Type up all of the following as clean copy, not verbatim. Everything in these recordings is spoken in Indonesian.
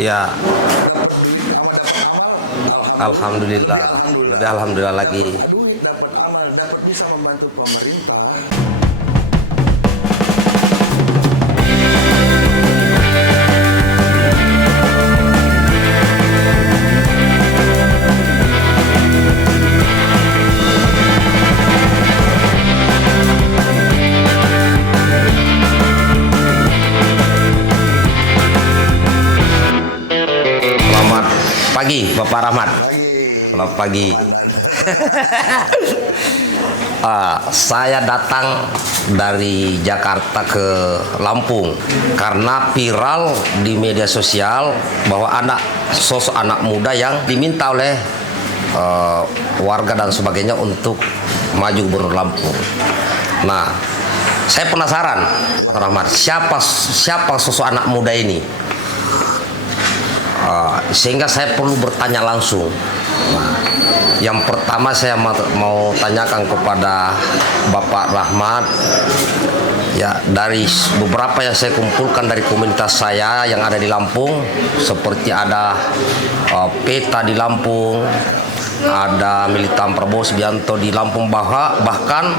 Ya, Dapat duit sama dapat amal, alhamdulillah. Lebih alhamdulillah lagi. dapat duit, dapat amal, dapat bisa membantu pemerintah. Selamat pagi, Bapak Rahmat. Lagi Selamat pagi. Saya datang dari Jakarta ke Lampung karena viral di media sosial bahwa sosok anak muda yang diminta oleh warga dan sebagainya untuk maju gubernur Lampung. Nah, saya penasaran, Pak Rahmat, siapa sosok anak muda ini? Sehingga saya perlu bertanya langsung. Yang pertama saya mau tanyakan kepada Bapak Rahmat, ya, dari beberapa yang saya kumpulkan dari komunitas saya yang ada di Lampung, seperti ada Peta di Lampung, ada militan Prabowo Subianto di Lampung, bahkan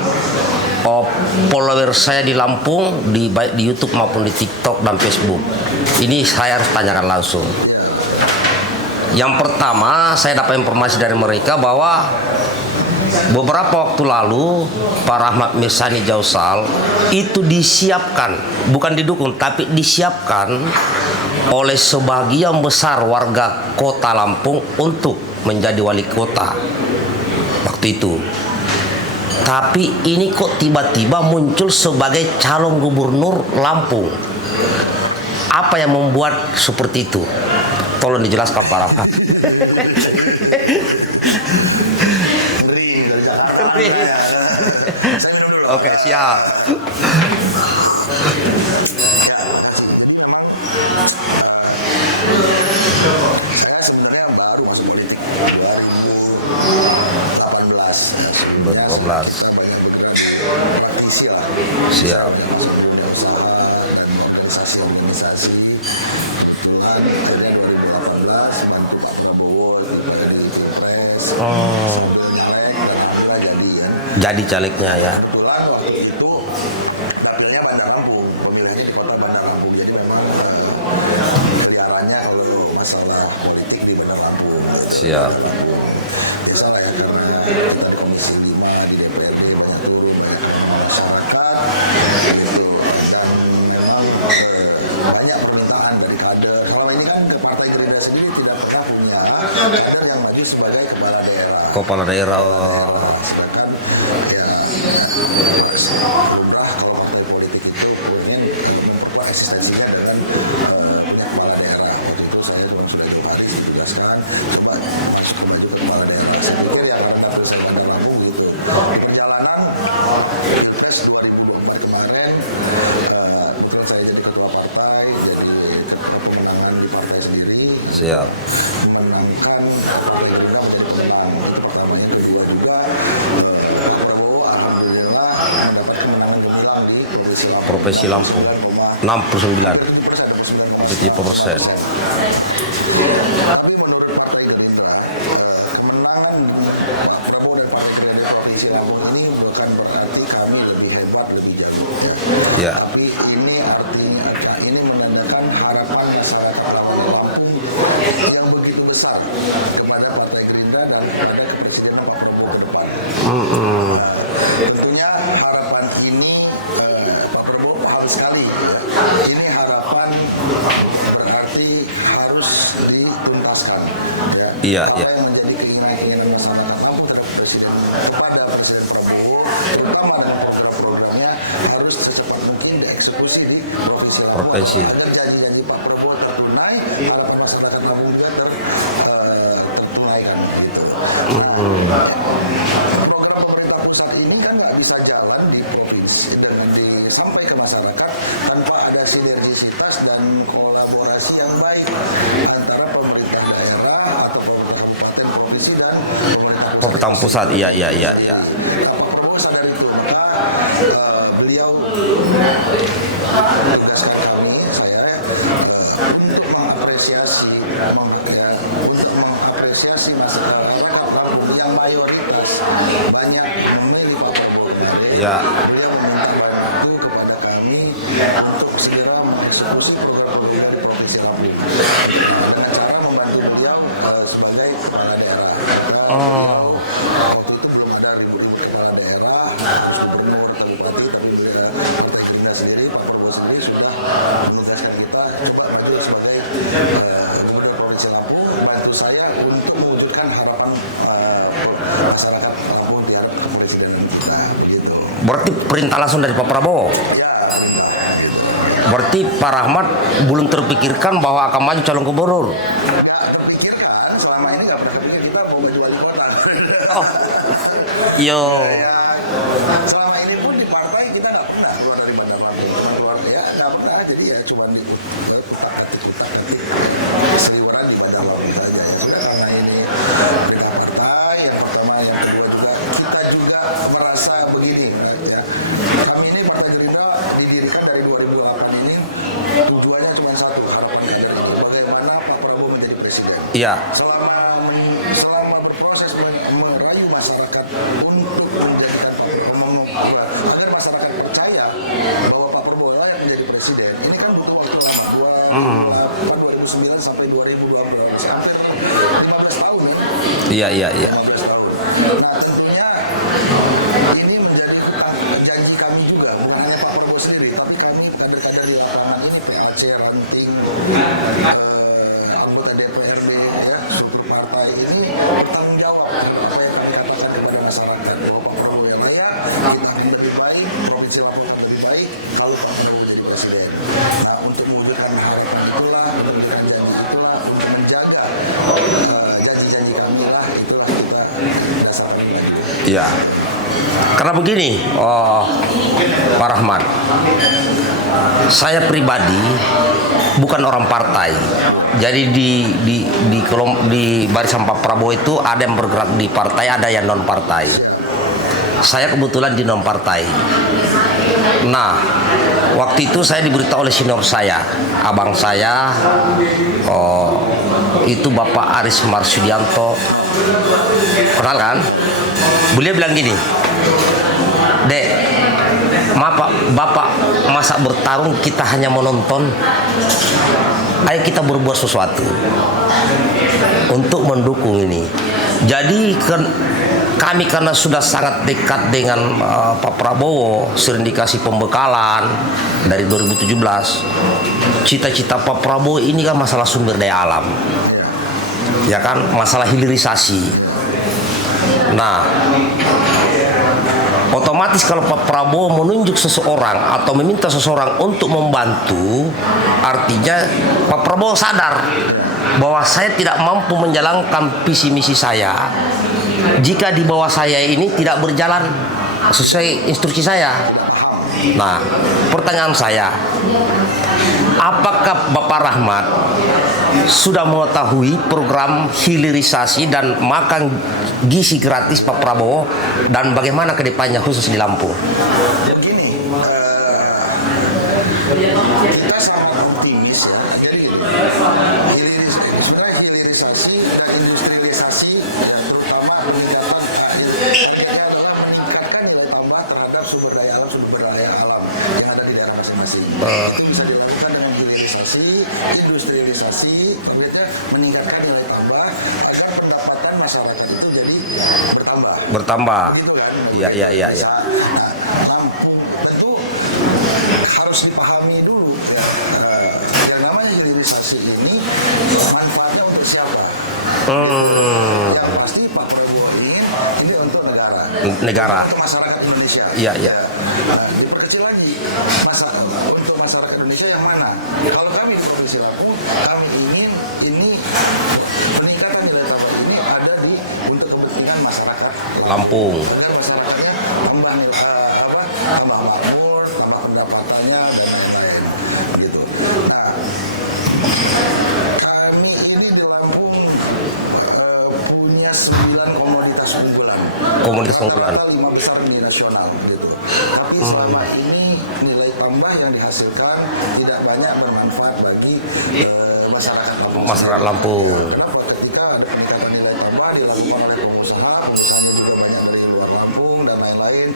follower saya di Lampung baik di YouTube maupun di TikTok dan Facebook. Ini saya harus tanyakan langsung. Yang pertama, saya dapat informasi dari mereka bahwa beberapa waktu lalu Pak Rahmat Mirsani Jausal itu disiapkan, bukan didukung, tapi disiapkan oleh sebagian besar warga kota Lampung untuk menjadi wali kota waktu itu. Tapi ini kok tiba-tiba muncul sebagai calon gubernur Lampung. Apa yang membuat seperti itu? Tolong dijelaskan Pak Rahmat. Saya minum dulu. Oke, siap. Saya sebenarnya baru masuk politik 2018. 2018. Kita banyak bergerak di praktisi lah. Siap. Masuk dunia usaha dan organisasi. Kebetulan akhirnya 2018 bantu Pak Prabowo dari Pilpres. Oh, Nyalek dan akhirnya jadi ya. jadi calegnya ya. Kebetulan waktu itu dapilnya Bandar Lampung, pemilihannya di kota Bandar Lampung. Jadi memang keliarannya kalau masalah politik di Bandar Lampung. Siap. Biasa lah ya, karena kita Komisi 5 di DPRD banyak turun masyarakat gitu. Dan memang banyak permintaan dari kader. Kalau ini kan ke Partai Gerindra sendiri tidak pernah punya kader yang maju sebagai kepala daerah. Kepala daerah. Sedangkan ya lumrah kalau partai politik itu ingin memperkuat eksistensinya dengan punya kepala daerah. Itu saya juga sudah kembali ditugaskan coba masuk maju ke kepala daerah. Saya pikir ya karena saya Bandar Lampung gitu. Perjalanan Pilpres 2024 kemarin, kebetulan saya jadi ketua partai, jadi pemenangan di partai sendiri. Siap. Memenangkan Partai Gerindra menjadi pemenang. Pertama yang kedua juga Prabowo alhamdulillah mendapat kemenangan gemilang di Provinsi Lampung 69. 70%. Tapi menurut Partai Gerindra, kemenangan Prabowo dan Partai Gerindra Provinsi Lampung ini bukan berarti kami lebih hebat, lebih jago. Ya. Tapi ini artinya apa? Ini menandakan harapan masyarakat Lampung yang begitu besar kepada Partai Gerindra dan kepada Kepresidenan Pak Prabowo ke depan. Tentunya harapan ini Pak Prabowo paham sekali. Ini harapan berarti harus dituntaskan. Iya, Apa iya. yang menjadi keinginan masyarakat Lampung terhadap Presiden kepada Presiden Prabowo, terutama dalam program-programnya harus secepat mungkin dieksekusi di Provinsi Lampung. Provinsi. Agar janji-janji Pak Prabowo tertunai, harapan masyarakat Lampung juga tertunaikan. Gitu. Program pemerintah pusat ini kan nggak bisa jalan di provinsi dan sampai ke masyarakat tanpa ada sinergisitas dan kolaborasi yang baik antara pemerintah daerah atau pemerintah kabupaten, provinsi dan pemerintah Pusat. Iya. Pak Prabowo sadar itu, maka beliau menugaskan kami, saya untuk mengapresiasi Ya. Beliau meminta Pak Menlu kepada kami untuk segera mengeksekusi program beliau di Provinsi Lampung dengan cara membantu beliau sebagai kepala daerah. Waktu itu belum ada ribut kepala daerah, gubernur, bupati, tapi Partai Gerindra sendiri, Pak Prabowo sendiri sudah menugaskan kita coba nanti sebagai gubernur Provinsi Lampung bantu saya untuk mewujudkan harapan masyarakat Lampung di hadapan kepresidenan kita. Begitu. Berarti perintah langsung dari Pak Prabowo. Ya, Berarti Pak Rahmat belum terpikirkan bahwa akan maju calon gubernur. nggak terpikirkan selama ini nggak pernah kepikir kita mau maju wali kota. Oh, yo. Ya, selama ini pun di partai kita nggak pernah keluar dari bandar keluar ya nggak pernah, jadi ya cuma di seliweran di bandar laut saja ya, karena ini perintah partai yang pertama, yang kedua juga kita juga merasa begini ya. Kami ini Partai Gerindra didirikan dari 2008 ini tujuannya cuma satu, harapannya adalah bagaimana Pak Prabowo menjadi presiden. Iya. Selama berproses merayu masyarakat untuk menjadikan agar masyarakat percaya bahwa Pak Prabowo layak menjadi presiden, ini kan butuh waktu lama, 2009 sampai 2012, hampir 15 tahun ya. Iya. 15 tahun. Nah tentunya ini menjadi janji kami juga, bukan hanya Pak Prabowo sendiri, tapi kami kader-kader di lapangan ini, PAC, Ranting, anggota DPRD, ya, struktur partai ini bertanggung jawab apa yang kami katakan kepada masyarakat bahwa Pak Prabowo yang layak, kita akan lebih baik, Provinsi Lampung yang lebih baik kalau Pak Prabowo jadi presiden. Nah untuk mewujudkan harapan itulah, memberikan janji itulah, untuk menjaga janji-janji kami lah, itulah kita dasarkan. Iya. Karena begini, Pak Rahmat, saya pribadi bukan orang partai. Jadi di barisan Pak Prabowo itu ada yang bergerak di partai, ada yang non partai. Saya kebetulan di non partai. Nah, waktu itu saya diberitahu oleh senior saya, abang saya, itu Bapak Aris Marsudianto, kenal kan? Beliau bilang gini, Dek, maaf Bapak, masa bertarung kita hanya menonton? Ayo kita berbuat sesuatu untuk mendukung ini. Jadi kami karena sudah sangat dekat dengan Pak Prabowo, sering dikasih pembekalan dari 2017. Cita-cita Pak Prabowo ini kan masalah sumber daya alam, ya kan, masalah hilirisasi. Nah, otomatis kalau Pak Prabowo menunjuk seseorang atau meminta seseorang untuk membantu, artinya Pak Prabowo sadar bahwa saya tidak mampu menjalankan visi misi saya jika di bawah saya ini tidak berjalan sesuai instruksi saya. Nah, pertanyaan saya, apakah Bapak Rahmat sudah mengetahui program hilirisasi dan makan gizi gratis Pak Prabowo dan bagaimana ke depannya khusus di Lampung? Begini, kita sangat optimis ya. Jadi sebenarnya hilirisasi dan industrialisasi dan terutama meningkatkan nilai tambah terhadap sumber daya alam yang ada di daerah masing-masing. Itu bisa dilakukan dengan hilirisasi, industrialisasi, kemudian meningkatkan nilai tambah agar pendapatan masyarakat itu jadi bertambah. Gitu kan? Iya. Nah, Lampung tentu harus dipahami dulu ya, yang namanya hilirisasi ini manfaatnya untuk siapa? Yang pasti Pak Prabowo ini untuk negara, untuk masyarakat Indonesia. Iya. Diperkecil lagi, untuk masyarakat Indonesia yang mana? Kalau kami di Provinsi Lampung, kami ingin ini peningkatan nilai tambah ini ada untuk kepentingan masyarakat Lampung. agar masyarakatnya tambah makmur, tambah pendapatannya dan lain-lain gitu. Nah, kami ini di Lampung punya 9 komoditas unggulan. Rata-rata 5 besar di nasional gitu. Tapi selama ini nilai tambah yang dihasilkan tidak banyak bermanfaat bagi masyarakat Lampung. Kenapa? Ketika ada peningkatan nilai tambah dilakukan oleh pengusaha juga banyak dari luar Lampung dan lain-lain,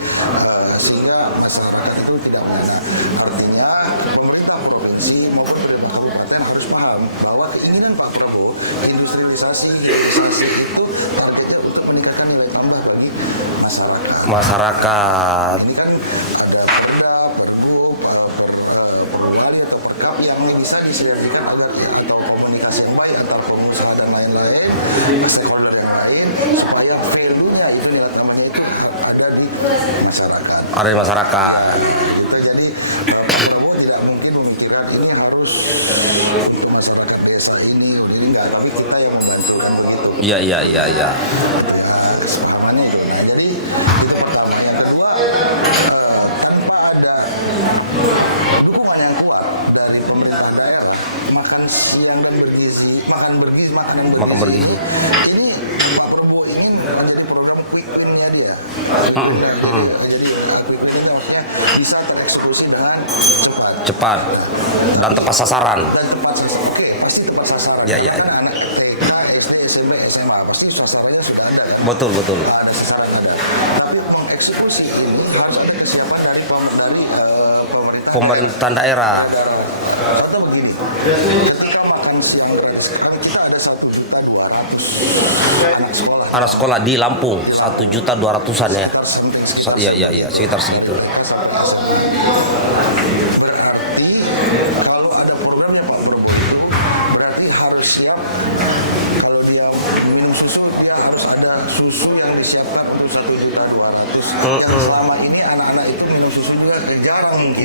sehingga Masyarakat. Ini kan ada perda, pergub, perwali atau perkap yang bisa disinergikan agar atau komunikasi yang baik antar pengusaha dan lain-lain, stakeholder yang lain, supaya value-nya itu nilai namanya itu ada di masyarakat. Ada di masyarakat. Gitu, jadi Pak Prabowo tidak mungkin memikirkan ini harus masyarakat desa ini enggak, tapi kita yang membantu kan begitu. Iya. Ya, sepahamannya itu. Nah, jadi itu pertama. Yang kedua, tanpa ada dukungan yang kuat dari pemerintah daerah, makan siang dan bergizi, makan bergizi. Ini Pak Prabowo ingin menjadi program quick win-nya dia. Jadi quick win-nya maksudnya bisa tereksekusi dengan Cepat dan tepat sasaran. dan tepat sasaran. Oke, pasti tepat sasaran. Ya. Karena anak TK, SD, SMP, SMA pasti sasarannya sudah ada kan? Betul. Ada sasaran ada. Tapi mengeksekusi ini harus ada kesiapan dari Pemerintahan daerah. Contoh begini, ketika makan siang gratis, sekarang kita ada 1.200.000 anak sekolah. Anak sekolah di Lampung 1.200.000-an ya. Iya, sekitar segitu. Berarti kalau ada programnya Pak Prabowo itu berarti harus siap kalau dia minum susu dia harus ada susu yang disiapkan untuk 1.200.000 yang selama ini anak-anak itu minum susu juga jarang mungkin.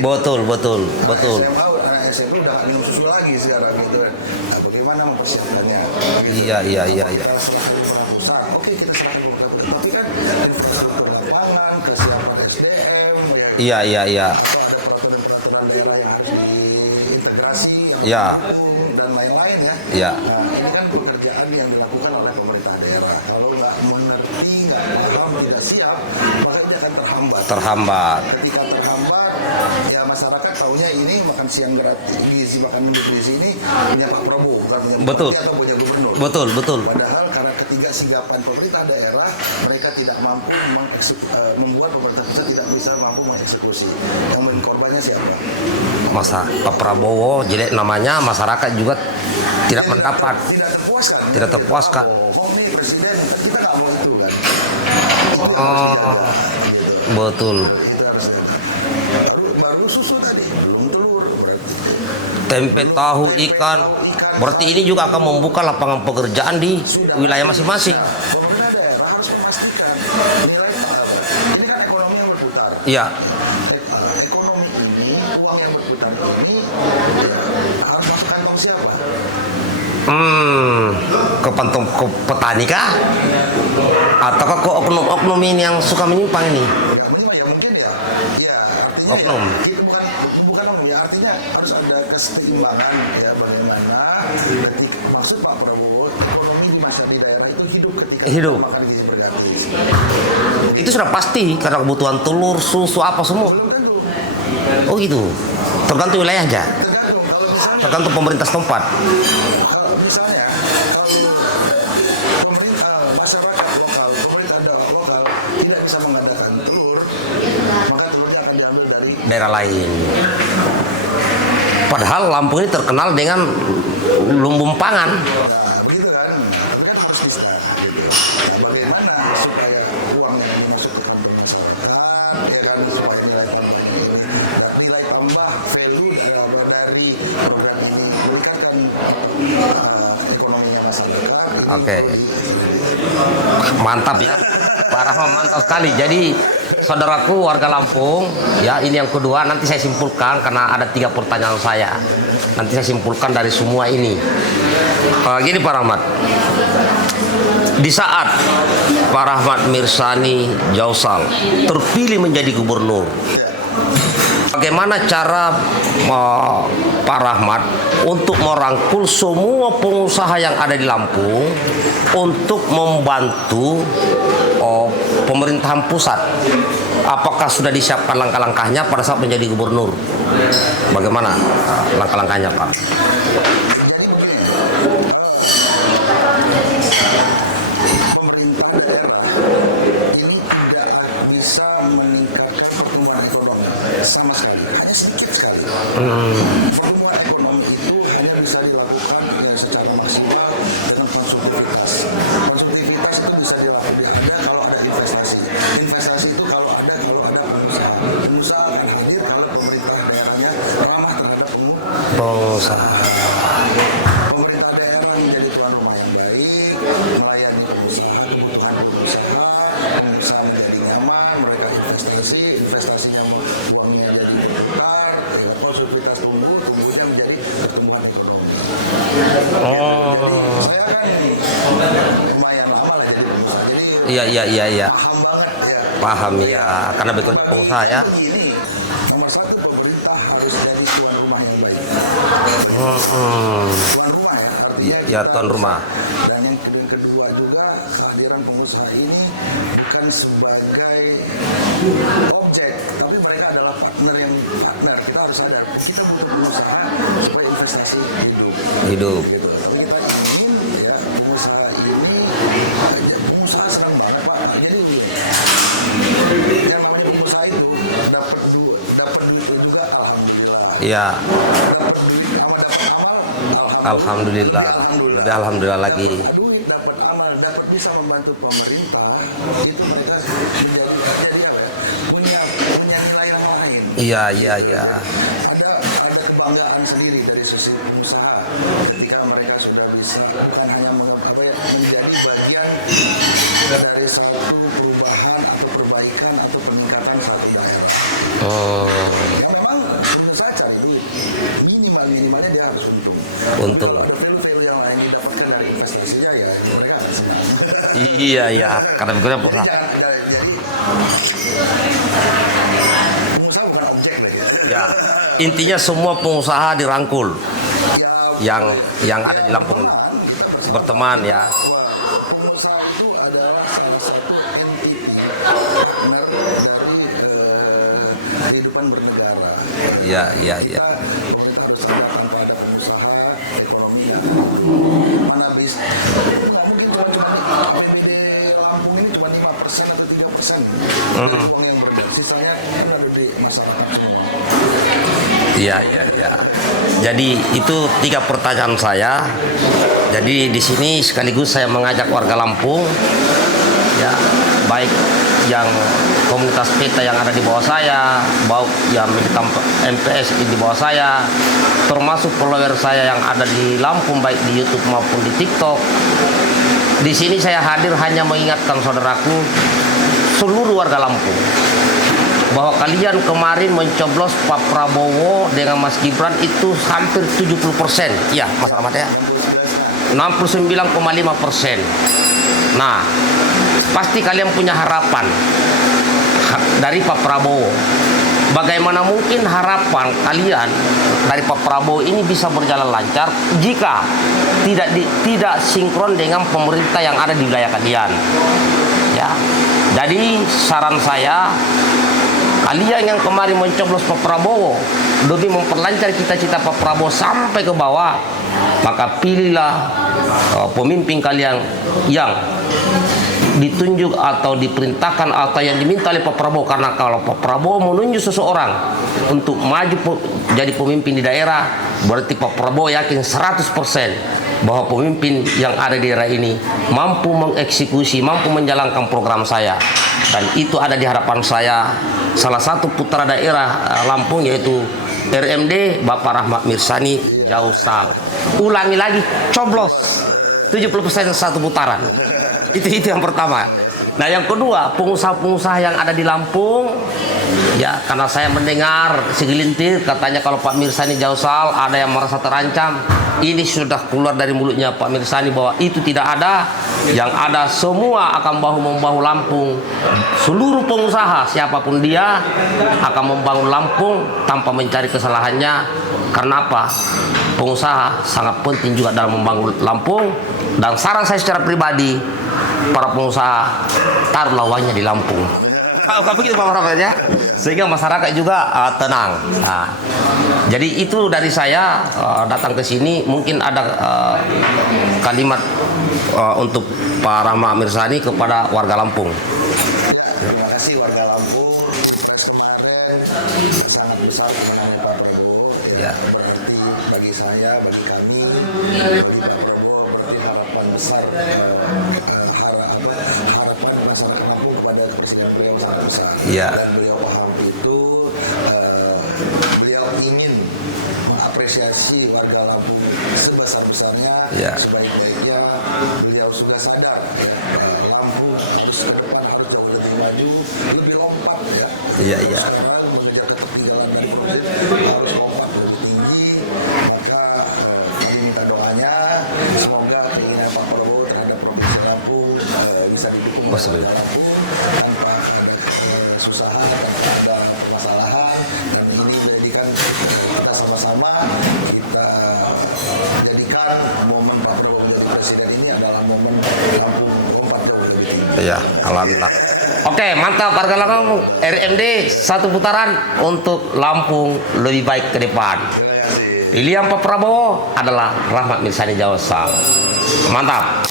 Betul. SMA anak SMP udah nggak minum susu lagi sekarang gitu kan. Nah, bagaimana mempersiapkannya? Gitu. Iya. Kita serahkan kepada pusat. Oke, kita serahkan kepada pusat. Tapi kan infrastruktur lapangan, kesiapan SDM, ya. Iya. Atau ada peraturan-peraturan daerah yang harus diintegrasi, yang Ya. mendukung, dan lain-lain ya. Ya. Nah, ini kan pekerjaan yang dilakukan oleh pemerintah daerah. Kalau nggak mengerti, nggak paham, tidak siap, maka dia akan terhambat. Ketika terhambat, ya masyarakat taunya ini makan siang gratis, makan gizi ini punya Pak Prabowo, bukan punya Betul. Bupati atau punya gubernur. Betul. Padahal karena ketidaksigapan pemerintah daerah, mereka tidak mampu membuat pemerintah pusat tidak bisa mampu mengeksekusi. Yang menjadi korbannya siapa? Masa Pak Prabowo jelek namanya, masyarakat juga tidak mendapat. Tidak terpuaskan. Tidak terpuaskan. Mau nih presiden, kita nggak mau itu kan. Betul. Itu harus baru susu tadi, belum telur berarti. Tempe, tahu, ikan. Berarti ini juga akan membuka lapangan pekerjaan di wilayah masing-masing. Pemerintah daerah harus memastikan nilai ini kan ekonomi yang berputar. Iya. Ekonomi ini, uang yang berputar ini harus masuk kantong siapa? Ke petani kah? Ataukah ke oknum-oknum ini yang suka menyimpang ini? Ya mungkin ya. Ya artinya Oknum. ya, bukan oknum ya, artinya harus ada keseimbangan ya, bagaimana ketika maksud Pak Prabowo ekonomi di masyarakat di daerah itu ketika Hidup. makan gizi gratis. Itu sudah pasti karena kebutuhan telur, susu apa semua. Belum tentu. Oh gitu. Tergantung wilayah aja. Tergantung kalau misalnya Tergantung pemerintah setempat. kalau pemerintah masyarakat lokal, pemerintah lokal tidak bisa mengadakan telur, maka telurnya akan diambil dari Daerah lain. Padahal Lampung ini terkenal dengan lumbung pangan. begitu kan, tapi kan harus bisa gitu. Nah, bagaimana supaya uang yang dimasuk ke kantong masyarakat ya kan, supaya nilai tambah value dari program ini meningkatkan ekonominya masyarakat. Oke. Mantap ya. Pak Rahmat mantap sekali. Jadi saudaraku warga Lampung, ya ini yang kedua, nanti saya simpulkan karena ada 3 pertanyaan saya. Nanti saya simpulkan dari semua ini. Gini Pak Rahmat, di saat Pak Rahmat Mirsani Jausal terpilih menjadi gubernur, bagaimana cara Pak Rahmat untuk merangkul semua pengusaha yang ada di Lampung untuk membantu pemerintahan pusat? Apakah sudah disiapkan langkah-langkahnya pada saat menjadi gubernur? Bagaimana langkah-langkahnya, Pak? Pemerintah daerah ini tidak bisa meningkatkan pertumbuhan ekonomi sama sekali, hanya sedikit sekali. Pertumbuhan ekonomi itu hanya bisa dilakukan ya, secara maksimal dengan konsumtivitas. Konsumtivitas itu bisa dilakukan kalau ada investasi. Investasi itu kalau Pengusaha. Pemerintah daerah menjadi tuan rumah yang baik, melayani pengusaha, kebutuhan pengusaha menjadi nyaman, mereka investasinya uangnya jadi berputar, konsultivitas tumbuhnya menjadi pertumbuhan ekonomi. Oh. Saya kan lumayan lama lah jadi pengusaha, jadi Iya. paham banget ya. Paham ya, karena bekerja pengusaha ya. Ini nomor satu, pemerintah harus jadi tuan rumah yang baik. Tuan rumah ya, artinya Ya, tuan rumah. dan yang kedua juga kehadiran pengusaha ini bukan sebagai objek, tapi mereka adalah partner. Kita harus sadar kita butuh pengusaha supaya investasi Hidup. gitu. Tapi kita ingin ya pengusaha ini pengusaha senang banget Pak. Jadi yang namanya pengusaha itu dapat duit juga alhamdulillah. Iya. Dapat duit sama dapat amal Alhamdulillah. Lebih alhamdulillah lagi. duit, dapat amal, dapat bisa membantu pemerintah, itu mereka menjadi apa ya, punya nilai yang lain. Iya. Ada kebanggaan sendiri dari sisi pengusaha ketika mereka sudah bisa bukan hanya menjadi bagian dari satu perubahan atau perbaikan atau peningkatan satu daerah. Ya memang tentu saja itu minimalnya dia harus untung. Untung. Kalau ada value-value yang lain didapatkan dari investasinya ya mereka akan senang. Iya. Karena bekerja pengusaha. Jadi pengusaha bukan objek lah ya. Ya. Intinya semua pengusaha dirangkul Ya, yang ada di Lampung ini. Berteman ya. pengusaha itu adalah salah satu entiti partner dari kehidupan bernegara. Iya. Pemerintah harus sadarkan pada pengusaha ekonomi mana bisa. Mungkin cuma APBD Lampung ini cuma 5% atau 3% dari uang yang beredar. Sisanya itu ada di masyarakat semua. Iya. Jadi itu 3 pertanyaan saya. Jadi di sini sekaligus saya mengajak warga Lampung, ya, baik yang komunitas peta yang ada di bawah saya, baik yang militan MPS di bawah saya, termasuk follower saya yang ada di Lampung baik di YouTube maupun di TikTok. Di sini saya hadir hanya mengingatkan saudaraku, seluruh warga Lampung, bahwa kalian kemarin mencoblos Pak Prabowo dengan Mas Gibran itu hampir 70%. Ya, Mas Ahmad ya. 69,5%. Nah, pasti kalian punya harapan dari Pak Prabowo. Bagaimana mungkin harapan kalian dari Pak Prabowo ini bisa berjalan lancar jika tidak sinkron dengan pemerintah yang ada di wilayah kalian? Ya. Jadi saran saya, kalian yang kemarin mencoblos Pak Prabowo demi memperlancar cita-cita Pak Prabowo sampai ke bawah, maka pilihlah pemimpin kalian yang ditunjuk atau diperintahkan atau yang diminta oleh Pak Prabowo. Karena kalau Pak Prabowo menunjuk seseorang untuk maju jadi pemimpin di daerah, berarti Pak Prabowo yakin 100% bahwa pemimpin yang ada di daerah ini mampu mengeksekusi, mampu menjalankan program saya. Dan itu ada di harapan saya. Salah satu putra daerah Lampung yaitu RMD Bapak Rahmat Mirsani Jausal. Ulangi lagi, coblos 70% satu putaran. Itu yang pertama. Nah, yang kedua, pengusaha-pengusaha yang ada di Lampung, ya, karena saya mendengar segelintir katanya kalau Pak Mirsani Jausal ada yang merasa terancam. Ini sudah keluar dari mulutnya Pak Mirsani bahwa itu tidak ada. Yang ada semua akan bahu-membahu Lampung. Seluruh pengusaha siapapun dia akan membangun Lampung tanpa mencari kesalahannya. Karena apa? Pengusaha sangat penting juga dalam membangun Lampung. Dan saran saya secara pribadi, para pengusaha taruhlah uangnya di Lampung. Kalau begitu Pak Rahmat ya, sehingga masyarakat juga tenang. Nah, jadi itu dari saya datang ke sini. Mungkin ada kalimat untuk Pak Rahmat Mirsani kepada warga Lampung. Ya, terima kasih warga Lampung. Pilpres kemarin sangat besar mengenai Pak Prabowo. Ya. Berarti bagi saya, bagi kami, bagi Pak Prabowo berarti harapan besar, harapan masyarakat Lampung kepada presiden beliau sangat besar. Ya. Dan beliau paham itu, beliau ingin mengapresiasi mengapresiasi warga Lampung sebesar-besarnya, Ya. sebaik-baiknya. Beliau sudah sadar ya, Lampung harus ke depan, harus jauh lebih maju, lebih lompat ya. Iya, iya. Sekarang mengejar ketertinggalan dan harus lompat lebih tinggi. Maka kami minta doanya, semoga keinginan Pak Prabowo terhadap Provinsi Lampung bisa didukung oleh Maksudnya. warga Lampung tanpa kesusahan, tanpa ada permasalahan. Dan ini jadikan kita sama-sama kita jadikan momen Pak Prabowo menjadi presiden ini adalah momen Lampung lompat jauh lebih tinggi. Iya, alhamdulillah. Oke, mantap warga Lampung. RMD satu putaran untuk Lampung lebih baik ke depan. Terima kasih. Pilihan Pak Prabowo adalah Rahmat Mirsani Jawasa. Mantap.